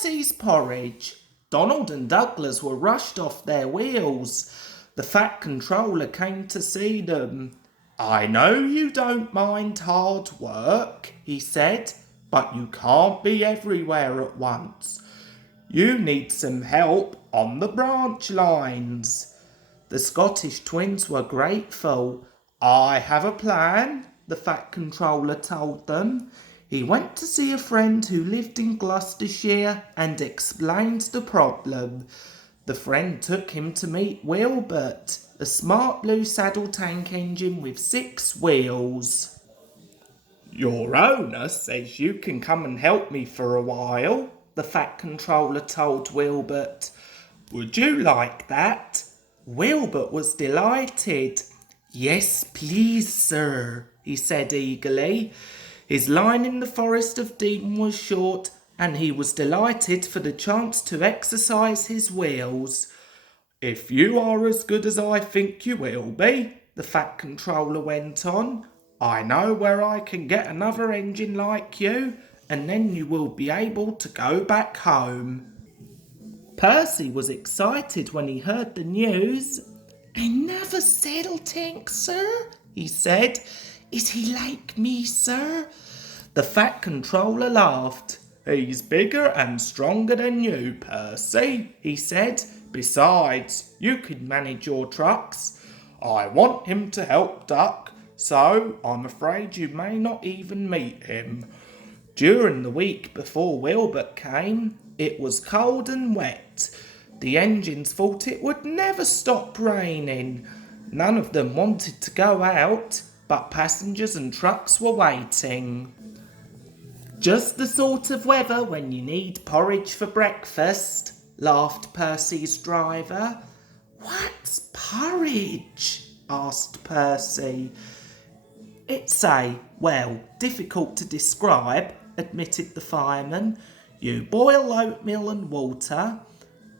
Percy's porridge. Donald and Douglas were rushed off their wheels. The Fat Controller came to see them. "I know you don't mind hard work," he said, "but you can't be everywhere at once. You need some help on the branch lines." The Scottish twins were grateful. "I have a plan," the Fat Controller told them. He went to see a friend who lived in Gloucestershire and explained the problem. The friend took him to meet Wilbert, a smart blue saddle tank engine with 6 wheels. "Your owner says you can come and help me for a while," the Fat Controller told Wilbert. "Would you like that?" Wilbert was delighted. "Yes, please, sir," he said eagerly. His line in the Forest of Dean was short, and he was delighted for the chance to exercise his wheels. "If you are as good as I think you will be," the Fat Controller went on, "I know where I can get another engine like you, and then you will be able to go back home." Percy was excited when he heard the news. "I never saddle tank, sir," he said. "Is he like me, sir?" The Fat Controller laughed. "He's bigger and stronger than you, Percy," he said. "Besides, you can manage your trucks. I want him to help Duck, so I'm afraid you may not even meet him." During the week before Wilbert came, it was cold and wet. The engines thought it would never stop raining. None of them wanted to go out, but passengers and trucks were waiting. "Just the sort of weather when you need porridge for breakfast," laughed Percy's driver. "What's porridge?" asked Percy. "It's difficult to describe," admitted the fireman. "You boil oatmeal and water,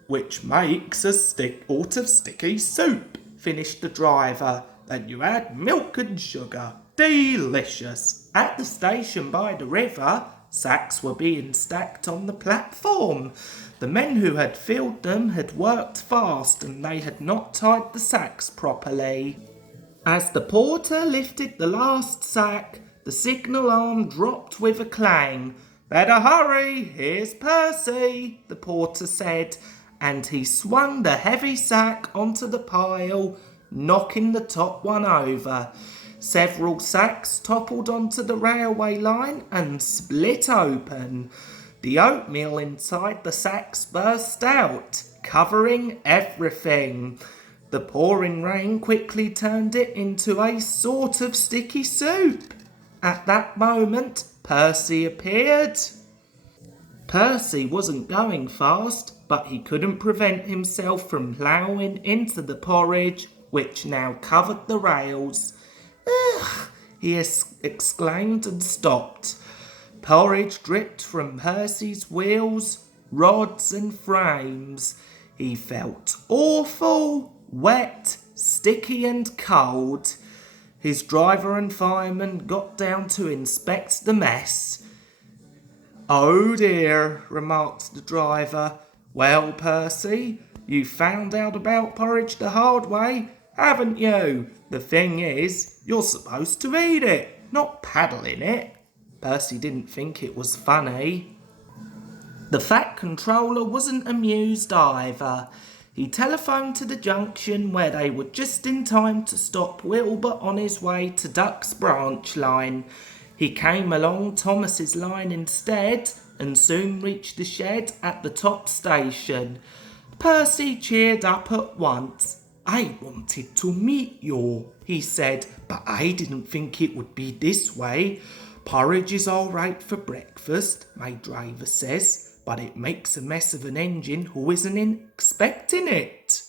which makes a sort of sticky soup," finished the driver. "Then you add milk and sugar. Delicious." At the station by the river, sacks were being stacked on the platform. The men who had filled them had worked fast and they had not tied the sacks properly. As the porter lifted the last sack, the signal arm dropped with a clang. "Better hurry, here's Percy," the porter said, and he swung the heavy sack onto the pile, knocking the top one over. Several sacks toppled onto the railway line and split open. The oatmeal inside the sacks burst out, covering everything. The pouring rain quickly turned it into a sort of sticky soup. At that moment, Percy appeared. Percy wasn't going fast, but he couldn't prevent himself from ploughing into the porridge, which now covered the rails. "Ugh!" he exclaimed and stopped. Porridge dripped from Percy's wheels, rods and frames. He felt awful, wet, sticky and cold. His driver and fireman got down to inspect the mess. "Oh dear," remarked the driver. "Well, Percy, you found out about porridge the hard way, haven't you? The thing is, you're supposed to eat it, not paddle in it." Percy didn't think it was funny. The Fat Controller wasn't amused either. He telephoned to the junction where they were just in time to stop Wilbert on his way to Duck's branch line. He came along Thomas's line instead and soon reached the shed at the top station. Percy cheered up at once. "I wanted to meet you," he said, "but I didn't think it would be this way. Porridge is all right for breakfast, my driver says, but it makes a mess of an engine who isn't expecting it."